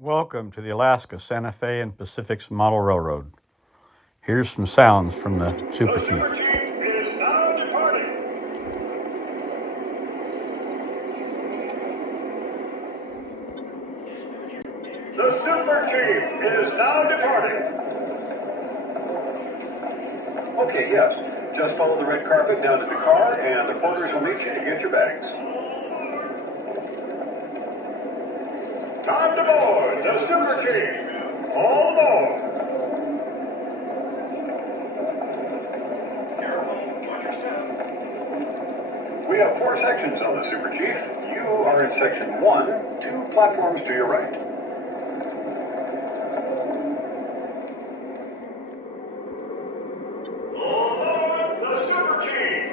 Welcome to the Alaska, Santa Fe, and Pacific's Model Railroad. Here's some sounds from the Super Chief. The Super Chief is now departing. The Super Chief is now departing. Okay, yes. Just follow the red carpet down to the car, and the porters will meet you to get your bags. Time to board the Super Chief. All aboard. We have 4 sections on the Super Chief. You are in section 1, 2 platforms to your right. All aboard the Super Chief.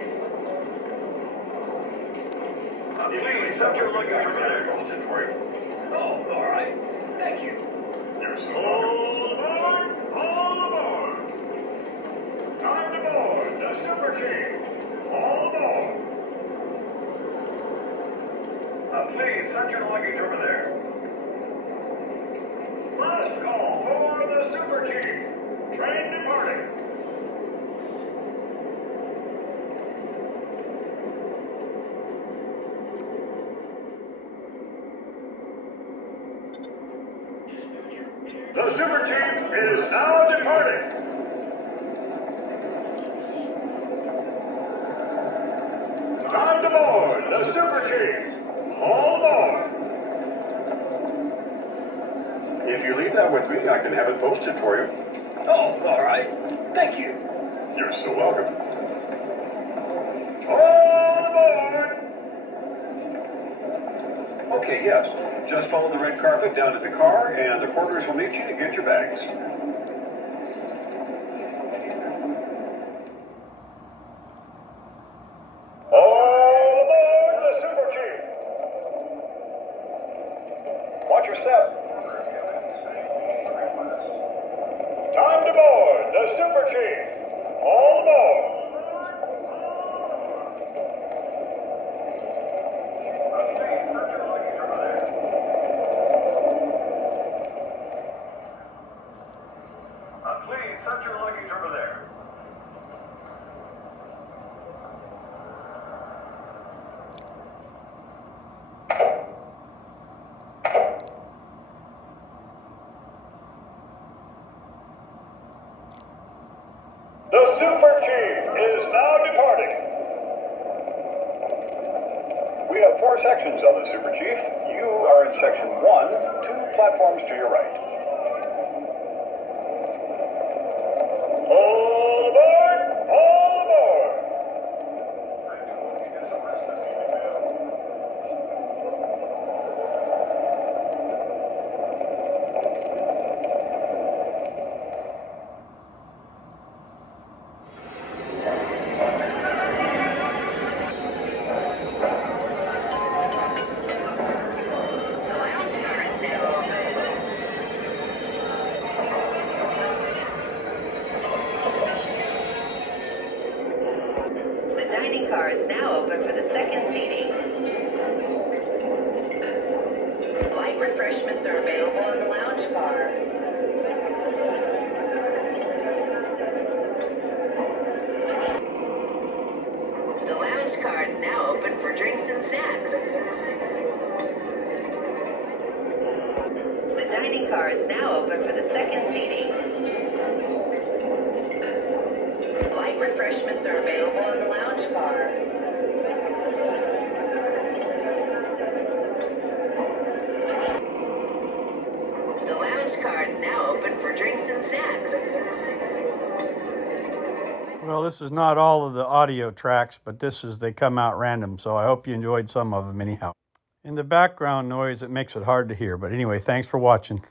Please, accept your luggage from there. Posted for you. Oh, all right. Thank you. You're so all aboard! All aboard! Time to board the Super Chief. All aboard! Please, set your luggage over there. Last call for the Super Chief. Train departing. The Super Chief is now departing. Time to board the Super Chief. All aboard. If you leave that with me, I can have it posted for you. Oh, all right. Thank you. You're so welcome. All aboard. Okay, yes. Just follow the red carpet down to the car, and the porters will meet you to get your bags. All aboard the Super Chief. Watch your step. Time to board the Super Chief. All aboard. Please set your luggage over there. The Super Chief is now departing. We have 4 sections on the Super Chief. You are in section 1, 2 platforms to your right. All aboard! All aboard! The dining car is now open for the second seating. Light refreshments are available in the lounge car. The lounge car is now open for drinks and snacks. The dining car is now open for the second seating. Light refreshments are available in the lounge car. The lounge car is now open for drinks and snacks. Well, this is not all of the audio tracks, but they come out random, so I hope you enjoyed some of them anyhow. In the background noise, it makes it hard to hear, but anyway, thanks for watching.